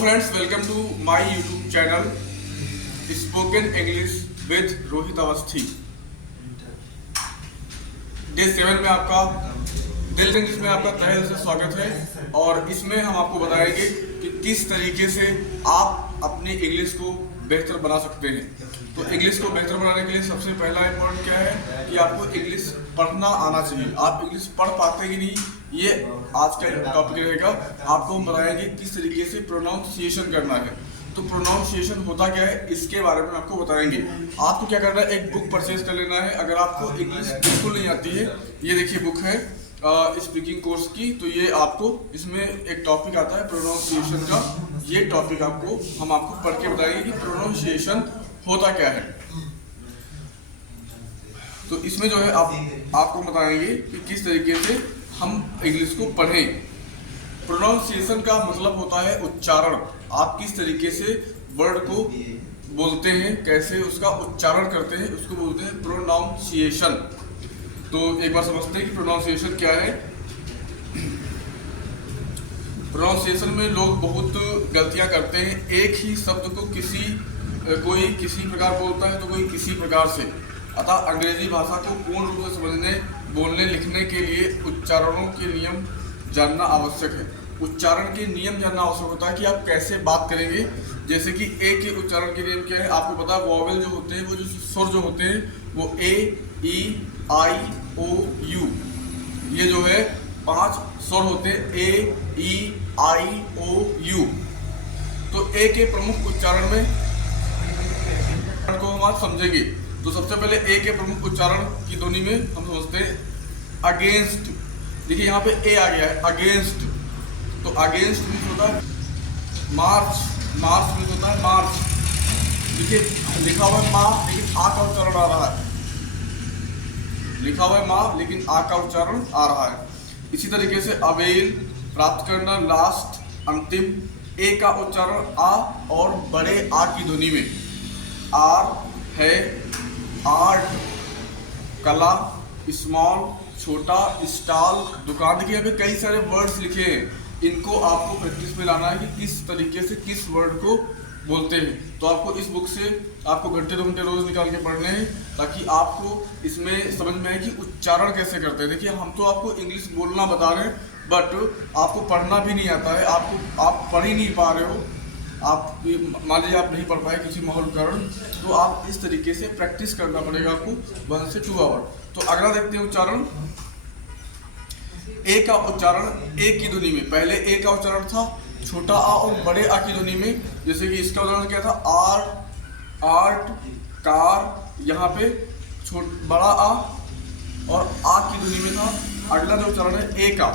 Friends, welcome to my YouTube channel spoken English with Rohit Awasthi. Day 7 में आपका दिल English में आपका तहे दिल से स्वागत है। और इसमें हम आपको बताएंगे कि किस तरीके से आप अपनी इंग्लिश को बेहतर बना सकते हैं। तो इंग्लिश को बेहतर बनाने के लिए सबसे पहला इम्पोर्टेंट क्या है कि आपको इंग्लिश पढ़ना आना चाहिए। आप इंग्लिश पढ़ पाते कि नहीं, ये आज का टॉपिक रहेगा। आपको हम बताएंगे किस तरीके से प्रोनाउंसिएशन करना है। तो प्रोनाउंसिएशन होता क्या है, इसके बारे में आपको बताएंगे। आपको क्या करना है, एक बुक परचेज कर लेना है। अगर आपको इंग्लिश बिल्कुल नहीं आती है, ये देखिए बुक है स्पीकिंग कोर्स की। तो ये आपको इसमें एक टॉपिक आता है प्रोनाउंसिएशन का। ये टॉपिक हम आपको पढ़ के बताएंगे कि प्रोनाउंसिएशन होता क्या है। तो इसमें जो है आपको बताएंगे कि किस तरीके से हम इंग्लिश को पढ़ें। प्रोनाउंसिएशन का मतलब होता है उच्चारण। आप किस तरीके से वर्ड को बोलते हैं, कैसे उसका उच्चारण करते हैं, उसको बोलते हैं प्रोनाउंसिएशन। तो एक बार समझते हैं कि प्रोनाउंसिएशन क्या है। प्रोनाउंसिएशन में लोग बहुत गलतियां करते हैं। एक ही शब्द को कोई किसी प्रकार बोलता है तो कोई किसी प्रकार से। अतः अंग्रेजी भाषा को पूर्ण रूप से समझने, बोलने, लिखने के लिए उच्चारणों के नियम जानना आवश्यक है। उच्चारण के नियम जानना आवश्यक होता है कि आप कैसे बात करेंगे। जैसे कि ए के उच्चारण के नियम क्या है, आपको पता है वॉवेल जो होते हैं, वो जो स्वर जो होते हैं वो ए, ई, आई, ओ, यू, ये जो है 5 स्वर होते हैं। ए, ई, आई, ओ, यू। तो ए के प्रमुख उच्चारण में को हम आज समझेंगे। तो सबसे पहले ए के प्रमुख उच्चारण की ध्वनि में हम समझते हैं अगेंस्ट। देखिए यहाँ पे ए आ गया है, अगेंस्ट। तो अगेंस्ट मीन्स होता है मार्च, मार्च मीन्स होता है मार्च। देखिए लिखा हुआ है माँ, लेकिन आ का उच्चारण आ रहा है। लिखा हुआ है माँ, लेकिन आ का उच्चारण आ रहा है। इसी तरीके से अवेल, प्राप्त करना, लास्ट, अंतिम। ए का उच्चारण आ और बड़े आ की ध्वनि में। आर है, आर्ट, कला, स्मॉल, छोटा, स्टॉल, दुकान। देखिए यहाँ पे कई सारे वर्ड्स लिखे हैं। इनको आपको प्रैक्टिस में लाना है कि किस तरीके से किस वर्ड को बोलते हैं। तो आपको इस बुक से आपको घंटे 2 घंटे रोज निकाल के पढ़ने हैं, ताकि आपको इसमें समझ में आए कि उच्चारण कैसे करते हैं। देखिए हम तो आपको इंग्लिश बोलना बता रहे हैं, बट आपको पढ़ना भी नहीं आता है। आप पढ़ ही नहीं पा रहे हो। आप मान लीजिए आप नहीं पढ़ पाए किसी माहौल के कारण, तो आप इस तरीके से प्रैक्टिस करना पड़ेगा आपको 1 से 2 आवर। तो अगला देखते हैं उच्चारण। ए का उच्चारण ए की ध्वनि में। पहले ए का उच्चारण था छोटा आ और बड़े आ की ध्वनि में। जैसे कि इसका उच्चारण क्या था, आर, आर्ट, कार। यहाँ पे बड़ा आ और आ की ध्वनि में था। अगला जो उच्चारण है ए का,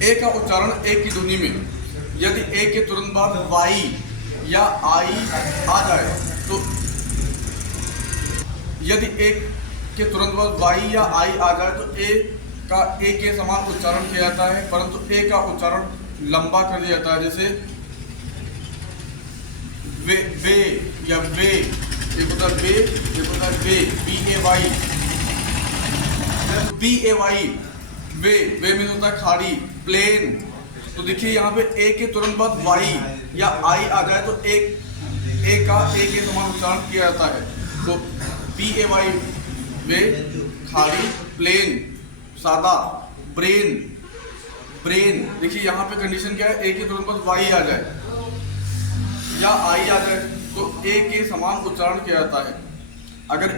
ए का उच्चारण ए की ध्वनि में। यदि ए के तुरंत बाद वाई या आई आ जाए तो, यदि ए के तुरंत बाद वाई या आई आ जाए तो ए के समान उच्चारण किया जाता है, परंतु ए का उच्चारण लंबा कर दिया जाता है। जैसे वे या वे, एक होता है वे, एक होता है वे, BAY, BAY, वे में होता है खाड़ी, प्लेन। तो देखिए यहाँ पे ए के तुरंत बाद वाई या आई आ जाए तो ए के समान उच्चारण किया जाता है। तो BAY, वे, खाड़ी, प्लेन, सादा, ब्रेन, ब्रेन। देखिए यहाँ पे कंडीशन क्या है, ए के तुरंत बाद वाई आ जाए या आई आ जाए तो ए के समान उच्चारण किया जाता है। अगर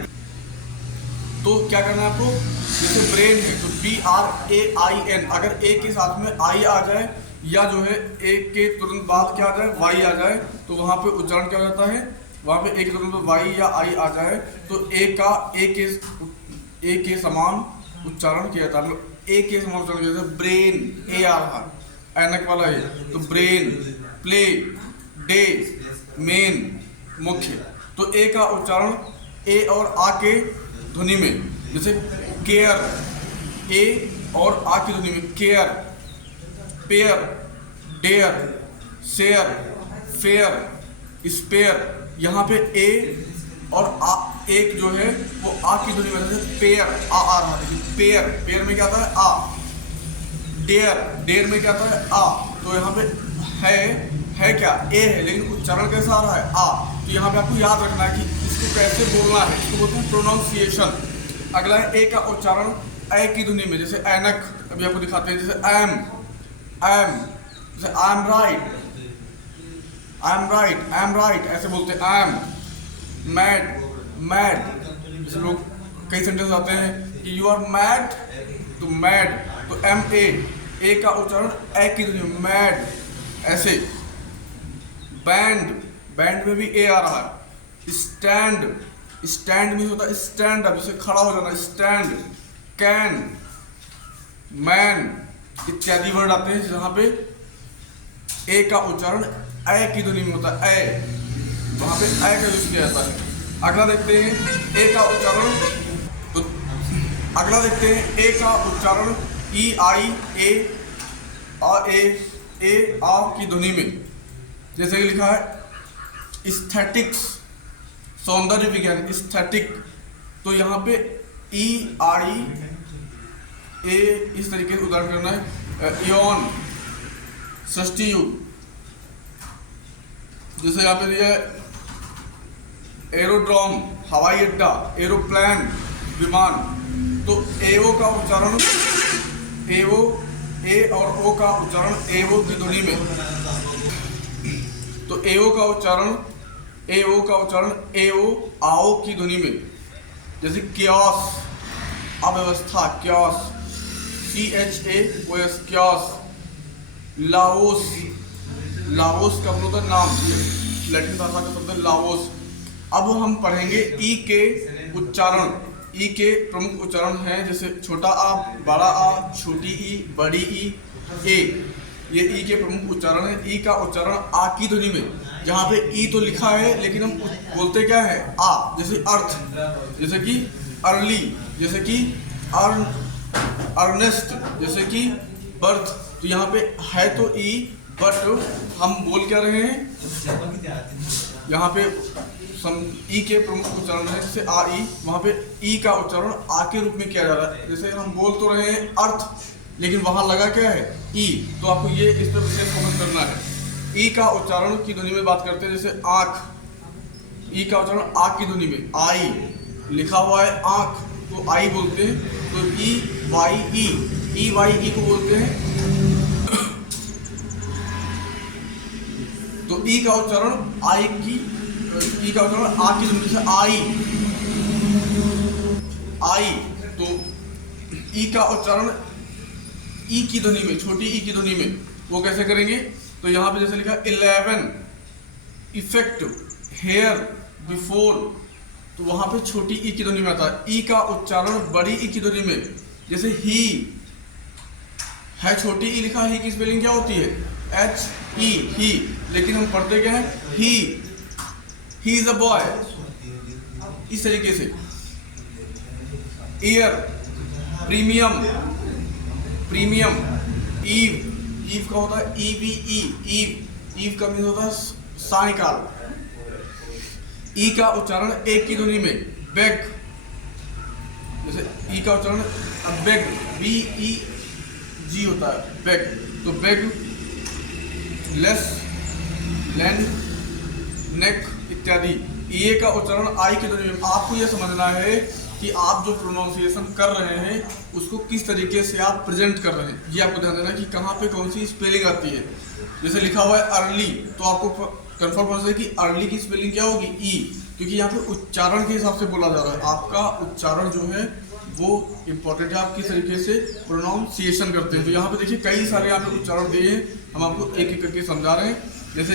तो क्या करना है आपको, जैसे ब्रेन है तो BRAIN। अगर ए के साथ में आई आ जाए या जो है ए के तुरंत बाद क्या आ जाए, वाई आ जाए, तो वहाँ पे उच्चारण क्या हो जाता है, वहाँ पे ए के तुरंत बाद वाई या आई आ जाए तो ए के समान उच्चारण किया जाता है। ए के समान उच्चारण किया जाता है। ब्रेन, ए आ रहा, ऐनक वाला है तो ब्रेन, प्ले, डे, मेन, मुख्य। तो ए का उच्चारण ए और आ के ध्वनि में। जैसे केयर, ए और आ की ध्वनि में, care, pair, dare, share, fair, spare. यहाँ पे ए और आ, एक जो है वो आ की ध्वनि में, पेयर, आ रहा है। पेयर, पेयर में क्या आता है, आ। डेयर, डेयर में क्या आता है आ, तो यहाँ पे है क्या ए है, लेकिन उच्चारण कैसा आ रहा है आ। तो यहाँ पे आपको याद रखना है कि इसको कैसे बोलना है, इसको बोलते हैं प्रोनाउंसिएशन। अगला है ए का उच्चारण ए की ध्वनि में, जैसे ऐनक, अभी आपको दिखाते हैं, जैसे एम, जैसे I am right, I am right ऐसे बोलते हैं। आई एम मैड, जैसे लोग कई सेंटेंस आते हैं कि यू आर मैड, तो मैड, तो एम ए का उच्चारण ए की ध्वनि में, मैड ऐसे। बैंड में भी ए आ रहा है। स्टैंड में होता है स्टैंड अप, जैसे खड़ा हो जाना, स्टैंड। कैन, मैन इत्यादि वर्ड आते हैं जहां पे ए का उच्चारण ए की ध्वनि में होता है, ए, वहां पे ए का यूज किया जाता है। अगला देखते हैं ए का उच्चारण, तो अगला देखते हैं ए का उच्चारण ई आई ए आ की ध्वनि में, जैसे कि लिखा है एस्थेटिक्स, सौंदर्य विज्ञान, एस्थेटिक। तो यहाँ पे ई आई ए इस तरीके से उदाहरण करना है। इयॉन, षष्ठी युग, जैसे यहाँ पे दिया है एरोड्रोम, हवाई अड्डा, एरोप्लेन, विमान। तो एओ का उच्चारण, एओ, ए और ओ का उच्चारण एओ की ध्वनि में, तो एओ का उच्चारण एओ आओ की ध्वनि में, जैसे क्यास, अव्यवस्था, क्यास, CHAOS, क्यास। लाओस का मतलब नाम, लैटिन भाषा का शब्द है लाओस। अब हम पढ़ेंगे ई के उच्चारण। ई के प्रमुख उच्चारण हैं, जैसे छोटा आ, बड़ा आ, छोटी ई, बड़ी ई, ए, ये ई के प्रमुख उच्चारण है। ई का उच्चारण आ की ध्वनि में, जहाँ पे ई तो लिखा है लेकिन हम बोलते क्या है आ, जैसे अर्थ, जैसे कि अर्ली, जैसे कि अर्नेस्ट, जैसे कि बर्थ। तो यहाँ पे है तो ई, बट हम बोल क्या रहे हैं, यहाँ पे ई के प्रमुख उच्चारण है, जैसे आ ई, वहाँ पे ई का उच्चारण आ के रूप में किया जा रहा है। जैसे हम बोल तो रहे हैं अर्थ, लेकिन वहां लगा क्या है ई, तो आपको ये इस पर विशेष फोकस करना है। ई का उच्चारण की ध्वनि में बात करते हैं, जैसे आंख, ई का उच्चारण आ की ध्वनि में, आई, लिखा हुआ है आंख, तो आई बोलते हैं। तो ई वाई ई को बोलते हैं। तो ई का उच्चारण आई की, ई का उच्चारण आ की ध्वनि से आई। तो ई का उच्चारण ई की ध्वनि में, छोटी ई की ध्वनि में, वो कैसे करेंगे, तो यहाँ पे जैसे लिखा 11 इफेक्ट हेयर बिफोर, तो वहां पे छोटी ई की ध्वनि में आता है। ई का उच्चारण बड़ी ई की ध्वनि में, जैसे ही है, छोटी ई लिखा है, ही की स्पेलिंग क्या होती है HE, ही, लेकिन हम पढ़ते क्या है ही इज अ बॉय, इस तरीके से। ईयर, प्रीमियम, ईव का होता है EVE, ईव का मीन होता है सायकाल। ई का उच्चारण एक की ध्वनि में, बेग, जैसे ई का उच्चारण बेग, BEG होता है, बेग। तो बेग, लेस, लेंड, नेक इत्यादि। ई का उच्चारण आई की ध्वनि में। आपको यह समझना है कि आप जो प्रोनाउंसिएशन कर रहे हैं उसको किस तरीके से आप प्रेजेंट कर रहे हैं, ये आपको ध्यान देना कि कहाँ पे कौन सी स्पेलिंग आती है। जैसे लिखा हुआ है अर्ली, तो आपको कंफर्म होना चाहिए कि अर्ली की स्पेलिंग क्या होगी ई, क्योंकि यहाँ पे उच्चारण के हिसाब से बोला जा रहा है। आपका उच्चारण जो है वो इम्पोर्टेंट है, आप किस तरीके से प्रोनाउंसिएशन करते हैं। तो यहाँ पे देखिए कई सारे यहाँ पे उच्चारण दिए हैं, हम आपको एक एक करके समझा रहे हैं। जैसे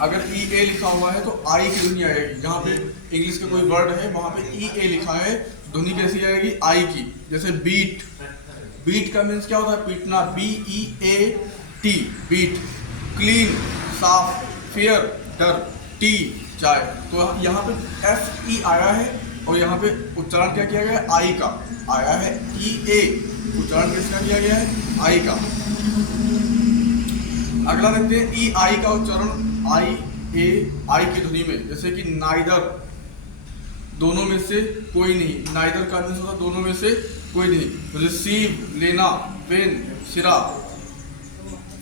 अगर EA लिखा हुआ है तो आई की ध्वनि आएगी, जहाँ पे इंग्लिश का कोई वर्ड है वहाँ पे EA लिखा है, ध्वनि कैसी आएगी आई की। जैसे बीट, बीट का मीन्स क्या होता है पीटना, BEAT, बीट। क्लीन, साफ, फेयर, डर, टी, चाय। तो यहाँ पे FE आया है और यहाँ पे उच्चारण क्या किया गया है आई का आया है, EA उच्चारण किसका किया गया है आई का। अगला देखते हैं EI का उच्चारण आई की ध्वनि में, जैसे कि नाइदर, दोनों में से कोई नहीं। नाइदर का मीन्स होता दोनों में से कोई नहीं। रिसीव लेना, पेन सिरा,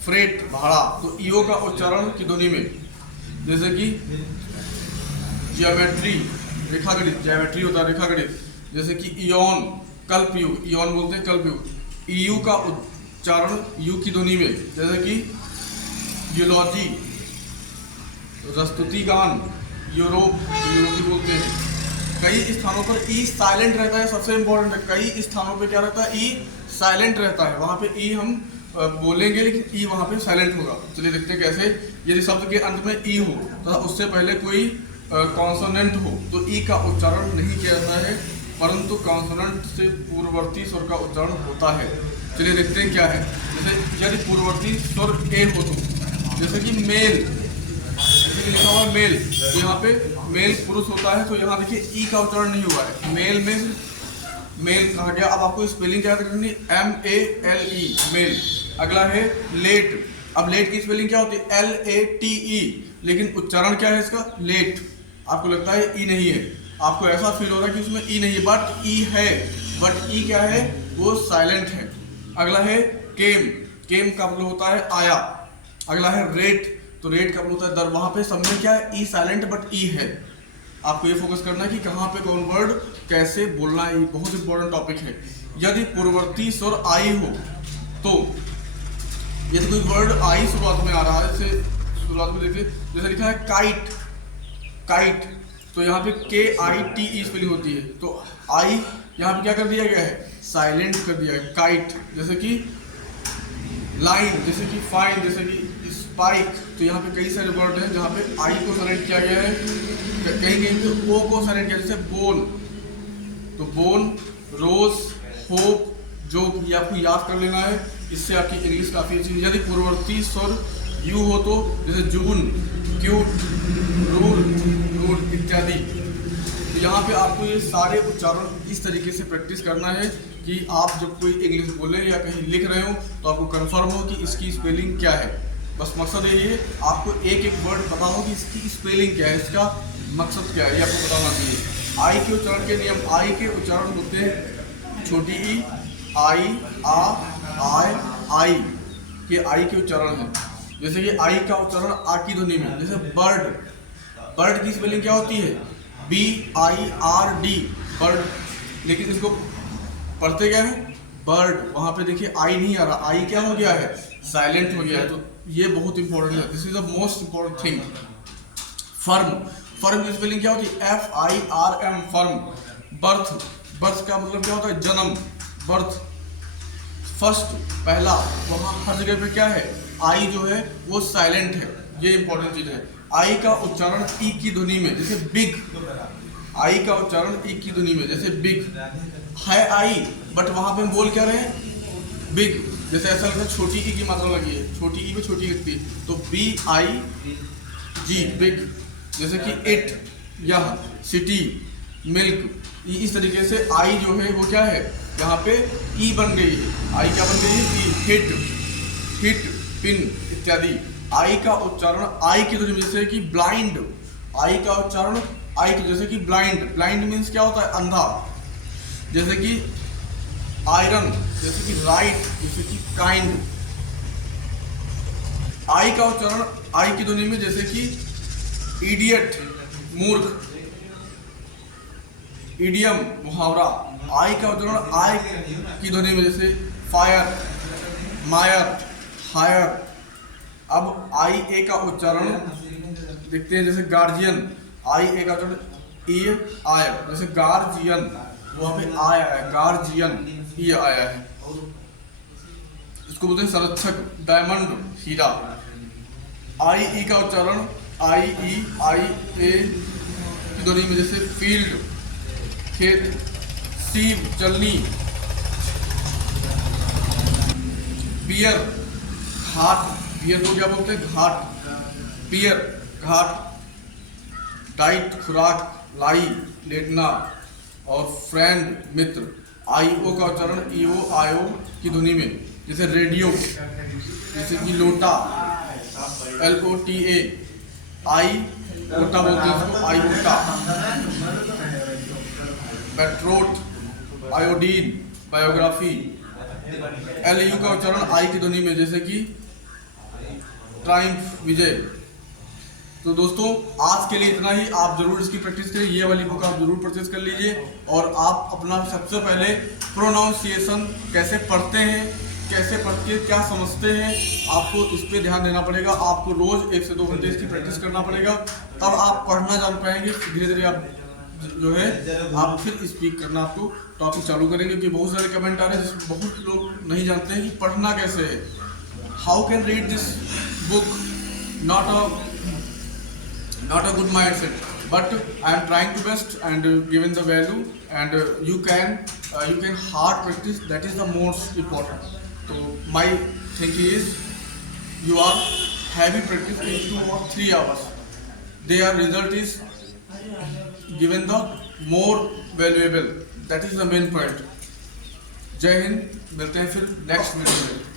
फ्रेट भाड़ा। तो ईओ का उच्चारण की ध्वनि में जैसे कि ज्योमेट्री रेखागणित, ज्योमेट्री होता है रेखागणित, जैसे कि इयॉन कल्पयुग, इयॉन बोलते हैं कल्पयुग। ईयू का उच्चारण यू की ध्वनि में जैसे कि यूलॉजी, रस्तुति गान, यूरोप, यूरोपी बोलते हैं। कई स्थानों पर ई साइलेंट रहता है, सबसे इंपॉर्टेंट है, कई स्थानों पे क्या रहता है, ई साइलेंट रहता है। वहां पे ई हम बोलेंगे लेकिन ई वहां पे साइलेंट होगा। चलिए देखते हैं कैसे। यदि शब्द के अंत में ई हो तथा उससे पहले कोई कॉन्सोनेंट हो तो ई का उच्चारण नहीं किया जाता है, परंतु कॉन्सोनेंट से पूर्ववर्ती स्वर का उच्चारण होता है। चलिए देखते हैं क्या है। जैसे यदि पूर्ववर्ती स्वर ए हो तो जैसे कि मेल, जैसे कि लिखा हुआ है मेल, तो यहाँ पे मेल पुरुष होता है, तो यहाँ देखिए ई का उच्चारण नहीं हुआ है, मेल में मेल कहा गया। अब आपको स्पेलिंग क्या करनी, MELE मेल। अगला है लेट। अब लेट की स्पेलिंग क्या होती है, LATE, लेकिन उच्चारण क्या है इसका, लेट। आपको लगता है ई नहीं है, आपको ऐसा फील हो रहा है कि उसमें ई नहीं है, बट ई है, बट ई क्या है, वो साइलेंट है। अगला है केम, केम का मतलब होता है आया। अगला है रेट, तो रेट का मतलब होता है दर। वहां पे सब में क्या है, ई साइलेंट बट ई है। आपको ये फोकस करना है कि कहाँ पे कौन वर्ड कैसे बोलना है, बहुत इंपॉर्टेंट टॉपिक है। यदि पूर्ववर्ती स्वर आई हो तो यदि कोई वर्ड आई शुरुआत में आ रहा है, जैसे शुरुआत में देखिए जैसे लिखा है काइट, काइट, तो यहाँ पे KITE स्पेलिंग होती है, तो आई यहाँ पे क्या कर दिया गया है, साइलेंट कर दिया है, काइट। जैसे कि लाइन, जैसे कि फाइन, जैसे कि स्पाइक, तो यहाँ पे कई सारे वर्ड हैं जहाँ पे आई को साइलेंट किया गया है, कहीं कहीं पे ओ को साइलेंट किया, जैसे बोन, तो बोन, रोज, होप, जो ये आपको याद कर लेना है, इससे आपकी इंग्लिश काफी अच्छी। यदि पूर्ववर्ती स्वर यू हो तो जैसे जून, क्यूट, रूल, रूल इत्यादि। तो यहाँ पे आपको ये सारे उच्चारण इस तरीके से प्रैक्टिस करना है कि आप जब कोई इंग्लिश बोले या कहीं लिख रहे हो तो आपको कंफर्म हो कि इसकी स्पेलिंग क्या है। बस मकसद यही है, आपको एक एक वर्ड पता हो कि इसकी स्पेलिंग क्या है, इसका मकसद क्या है, ये आपको बताना चाहिए। आई के उच्चारण के नियम, आई के उच्चारण होते हैं छोटी ई, आई, आ, आय, आई, ये आई के उच्चारण है। जैसे कि आई का उच्चारण आ की ध्वनि में, जैसे बर्ड, बर्ड की स्पेलिंग क्या होती है, BIRD, बर्ड, लेकिन इसको पढ़ते क्या है, बर्ड। वहां पे देखिए आई नहीं आ रहा, आई क्या हो गया है, साइलेंट हो गया है। तो ये बहुत इंपॉर्टेंट है, this is the most important thing. Firm, firm की स्पेलिंग क्या होती है, FIRM, फर्म। बर्थ, बर्थ का मतलब क्या होता है, जन्म, बर्थ। फर्स्ट, पहला, वहां हर जगह पे क्या है, आई जो है वो साइलेंट है, ये इंपॉर्टेंट चीज है। आई का उच्चारण ई की ध्वनि में, जैसे बिग, आई का उच्चारण ई की ध्वनि में, जैसे बिग है आई, बट वहां पे हम बोल क्या रहे हैं, बिग। जैसे ऐसा लगता है छोटी ई की मात्रा लगी है, छोटी ई में छोटी लगती है, तो BIG, बिग। जैसे कि इट, यह, सिटी, मिल्क, इस तरीके से आई जो है वो क्या है, यहाँ पे ई बन गई है, आई क्या बन गई है, ई। हिट, हिट, पिन इत्यादि। आई का उच्चारण आई की ध्वनि, जैसे कि ब्लाइंड, आई का उच्चारण आई की, जैसे कि ब्लाइंड, ब्लाइंड मीन्स क्या होता है, अंधा। जैसे कि आयरन, जैसे कि राइट, जैसे कि काइंड। आई का उच्चारण आई की ध्वनि में, जैसे कि इडियट, मूर्ख, इडियम, मुहावरा। आई का उच्चारण आई की ध्वनि में, जैसे फायर, मायर, हायर। अब आई ए का उच्चारण देखते हैं, जैसे गार्जियन, आई ए का उच्चारण ई आया, जैसे गार्जियन, वहां पे आया है, गार्जियन ई आया है। इसको बोलते हैं संरक्षक, डायमंड, हीरा। आई ई का उच्चारण आई ई आई ए की ध्वनि में, जैसे फील्ड, खेत, सीव, चलनी, पियर, घाट, पियर को क्या बोलते हैं, घाट, पियर, घाट। डाइट, खुराक, लाई, लेटना, और फ्रेंड, मित्र। आई ओ का उच्चारण ई ओ आयो की ध्वनि में, जैसे रेडियो, जैसे कि लोटा, LOTA, आई ओटा बोलते हैं इसको, आई ओटा। बेट्रोट, आयोडीन, बायोग्राफी, LU का उच्चारण आई की ध्वनि में, जैसे कि ट्रायम्फ, विजय। तो दोस्तों आज के लिए इतना ही। आप जरूर इसकी प्रैक्टिस करिए, ये वाली बुक आप जरूर परचेज कर लीजिए। और आप अपना सबसे पहले प्रोनाउंसिएशन कैसे पढ़ते हैं, कैसे पढ़ के क्या समझते हैं, आपको इस पे ध्यान देना पड़ेगा। आपको रोज 1 से 2 घंटे इसकी प्रैक्टिस करना पड़ेगा, तब आप पढ़ना जान पाएंगे। धीरे धीरे आप जो है आप फिर स्पीक करना, आपको टॉपिक चालू करेंगे। कि बहुत सारे कमेंट आ रहे हैं जिसमें बहुत लोग नहीं जानते हैं कि पढ़ना कैसे है। How can read this book, not a good mindset, but I am trying to best and given the value, and you can hard practice, that is the most important. So my thinking is you are heavy practice in 2 or 3 hours, their result is given the more valuable, that is the main point. जय हिंद, मिलते हैं फिर next video में।